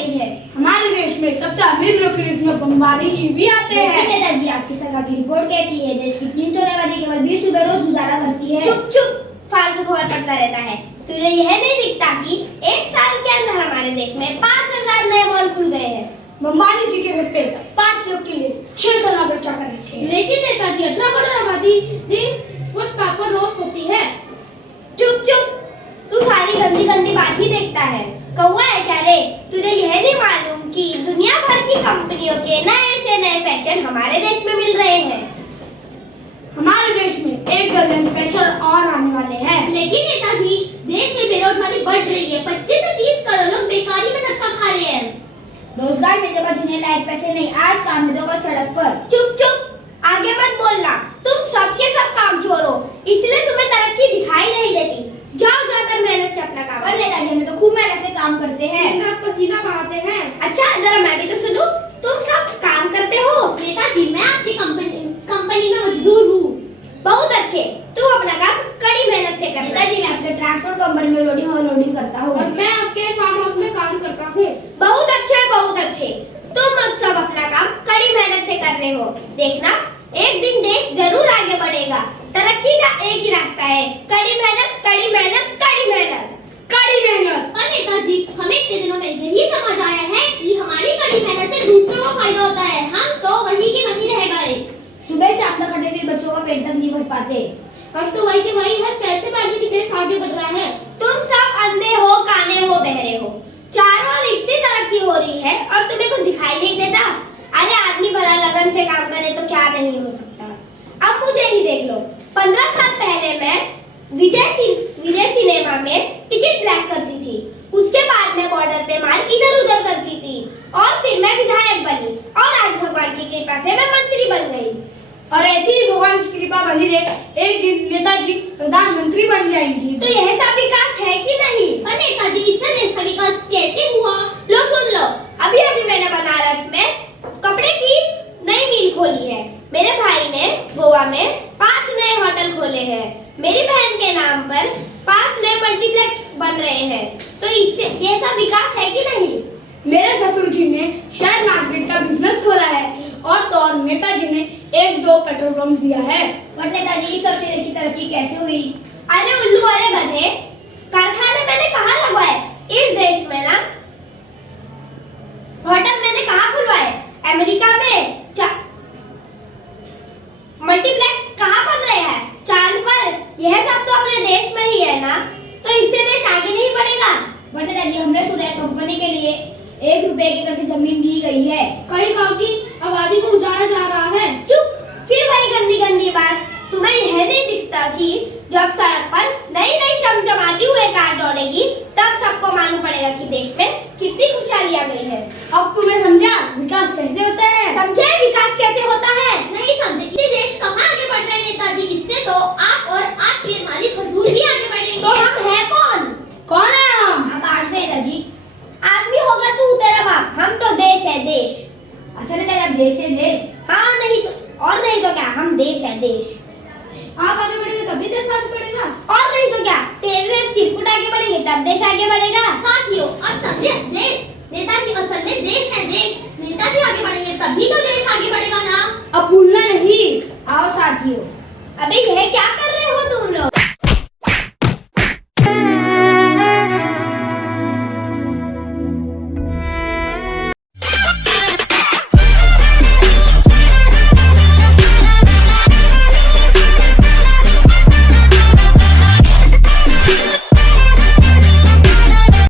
गई है। हमारे देश में सबसे अमीर लोग की लिस्ट में अंबानी जी भी आते हैं। नेताजी, आपकी सरकार की रिपोर्ट कहती है देश की 3 चोरे वाली केवल 20 रुपए रोज गुजारा करती है। चुप चुप, फालतू खबर पड़ता रहता है। तुझे यह नहीं दिखता कि 1 साल के अंदर हमारे देश में 5000 नए मॉल खुल गए हैं। अंबानी जी के घर पे 5 लोग के लिए 6 साल खर्चा कर रखे हैं। लेकिन नेताजी 18 करोड़ आबादी फुटपाथ पर रोज सोती है। चुप चुप, तू सारी गंदी गंदी बात ही देखता है। कौवा है क्या रे? तुझे यह नहीं मालूम कि दुनिया भर की कंपनियों के नए से नए फैशन हमारे देश में मिल रहे हैं। हमारे देश में 1 दर्जन फैशन और आने वाले हैं। लेकिन नेताजी, देश में बेरोजगारी बढ़ रही है। 25 से 30 करोड़ लोग बेकारी में धक्का खा रहे हैं। रोजगार मिलने पर जिन्हें लायक पैसे नहीं, आज काम है तो सड़क पर। चुप चुप, आगे मत बोलना। तुम सबके सब काम चोर हो, इसलिए तुम्हें तरक्की दिखाई नहीं देती। जाओ जाकर मेहनत से अपना काम। नेताजी, हम तो खूब मेहनत से काम करते हैं, दिन रात पसीना बहाते हैं। अच्छा जरा मैं भी तो सुनूं। तुम सब काम करते हो? नेताजी, मैं आपकी कंपनी में मजदूर हूँ। बहुत अच्छे, तुम अपना काम कड़ी मेहनत से करते। नेताजी, मैं आपसे ट्रांसपोर्ट कंपनी में लोडिंग और अनलोडिंग करता हूँ। और मैं आपके फार्म हाउस में काम करता हूँ। बहुत अच्छे, बहुत अच्छे। तुम सब अपना काम कड़ी मेहनत से कर रहे हो। देखना, एक दिन देश जरूर आगे बढ़ेगा। तरक्की का एक ही रास्ता है, कड़ी मेहनत, कड़ी मेहनत, कड़ी मेहनत, कड़ी मेहनत। और नेताजी, हमें इतने दिनों में यही समझ आया है कि हमारी कड़ी मेहनत से दूसरों को फायदा होता है। हम तो वही के वही रह गए। सुबह से अपना खटे फिर बच्चों का पेट तक नहीं भर पाते। हम तो वही के वही है। कैसे मानिए कि देश आगे बढ़ रहा है? तुम सब अंधे हो, काने हो, बहरे हो। चारों ओर इतनी तरक्की हो रही है और तुम्हें कुछ दिखाई नहीं देता। अरे आदमी भला लगन से काम करे तो क्या नहीं हो सकता। अब मुझे ही देख लो, 15 साल पहले मैं विजय सिनेमा में टिकट ब्लैक करती थी। उसके बाद मैं बॉर्डर पे माल इधर उधर करती थी और फिर मैं विधायक बनी और आज भगवान की कृपा से मैं मंत्री बन गई। और ऐसी ही भगवान की कृपा बनी रहे, एक दिन नेताजी प्रधानमंत्री बन जाएंगी। तो यह सब विकास है कि नहीं? और नेताजी, इससे देश का विकास कैसे हुआ? लो सुन लो, अभी अभी मैंने बनारस में कपड़े की नई मिल खोली है। मेरे भाई ने गोवा में 5 नए होटल खोले हैं। मेरी बहन के नाम पर 5 नए मल्टीप्लेक्स बन रहे हैं। तो इससे ये सब विकास है कि नहीं? मेरे ससुर जी ने शेयर मार्केट का बिजनेस खोला है और तो और नेताजी ने 1-2 पेट्रोल पंप दिया है। और नेताजी, इस सबसे देश की तरक्की कैसे हुई? अरे उल्लू, अरे गधे, कारखाने मैंने कहाँ लगवाए? इस देश में ना होटल मैंने कहाँ खुलवाए? अमेरिका में। मल्टीप्लेक्स कहाँ बन रहे हैं? चांद पर। यह सब तो अपने देश में ही है ना, तो इससे देश आगे नहीं बढ़ेगा। बट नेताजी, हमने सुना है कंपनी के लिए 1 रुपए की करके जमीन दी गई है। कई गांव की आबादी को उजाड़ा जा रहा है। चुप, फिर वही गंदी गंदी बात। तुम्हें यह नहीं दिखता कि जब सड़क पर नई नई चमचमाती हुए कार दौड़ेगी तब सबको मालूम पड़ेगा कि देश में कितनी खुशहाली आ गई है। अब तुम्हें समझा विकास कैसे होता है? समझे विकास कैसे होता है? नहीं समझे। इससे देश कहाँ आगे बढ़ रहा है नेताजी? इससे तो आप और आपके मालिक हुजूर ही आगे बढ़ेंगे। तो हम हैं कौन? कौन है हम? अब आदमी नेताजी, आदमी होगा तू, तेरा बाप। हम तो देश है, देश। अच्छा नेताजी, देश है, देश। हाँ, नहीं तो और नहीं तो क्या, हम देश है, देश। आप आगे बढ़ेंगे तभी देश आगे बढ़ेगा। और नहीं तो क्या, तेरे चिरकुट आगे बढ़ेंगे तब देश आगे बढ़ेगा।